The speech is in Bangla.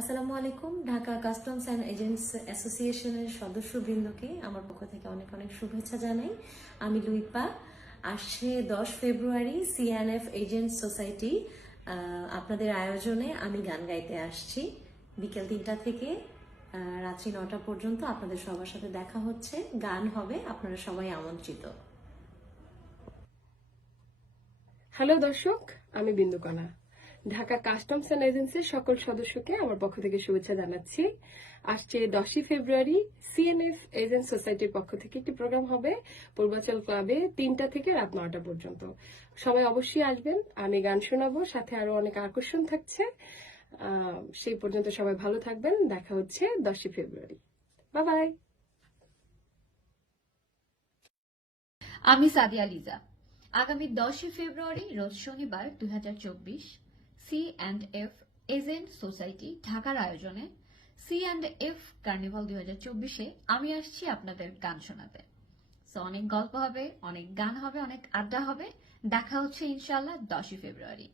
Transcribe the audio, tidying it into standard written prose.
আসসালামু আলাইকুম। ঢাকা কাস্টমস অ্যান্ড এজেন্টস অ্যাসোসিয়েশনের সদস্যবৃন্দকে আমার পক্ষ থেকে অনেক অনেক শুভেচ্ছা জানাই। আমি লুইপা। আসছে 10 ফেব্রুয়ারি সিএনএফ এজেন্ট সোসাইটি আপনাদের আয়োজনে আমি গান গাইতে আসছি। বিকেল 3টা থেকে রাত্রি 9টা পর্যন্ত আপনাদের সবার সাথে দেখা হচ্ছে, গান হবে, আপনারা সবাই আমন্ত্রিত। হ্যালো দর্শক, আমি বিন্দুকণা। ঢাকা কাস্টমস অ্যান্ড এজেন্সির সকল সদস্যকে আমার পক্ষ থেকে শুভেচ্ছা জানাচ্ছি। আসছে 10 ফেব্রুয়ারি সিএনএফ এজেন্ট সোসাইটির পক্ষ থেকে একটি প্রোগ্রাম হবে পূর্বাচল ক্লাবে 3টা থেকে রাত 9টা পর্যন্ত। সবাই অবশ্যই আসবেন, আমি গান শোনাবো, সাথে আরো অনেক আকর্ষণ থাকছে। সেই পর্যন্ত সবাই ভালো থাকবেন, দেখা হচ্ছে 10 ফেব্রুয়ারি। Bye bye. আমি সাদিয়া লিজা। আগামী 10 ফেব্রুয়ারি রোজ শনিবার 2024 সি&এফ এজেন্ট সোসাইটি ঢাকার আয়োজনে সি&এফ কার্নিভাল 2024-এ আমি আসছি আপনাদের গান শোনাতে। সো অনেক গল্প হবে, অনেক গান হবে, অনেক আড্ডা হবে। দেখা হচ্ছে ইনশাআল্লাহ 10 ফেব্রুয়ারি।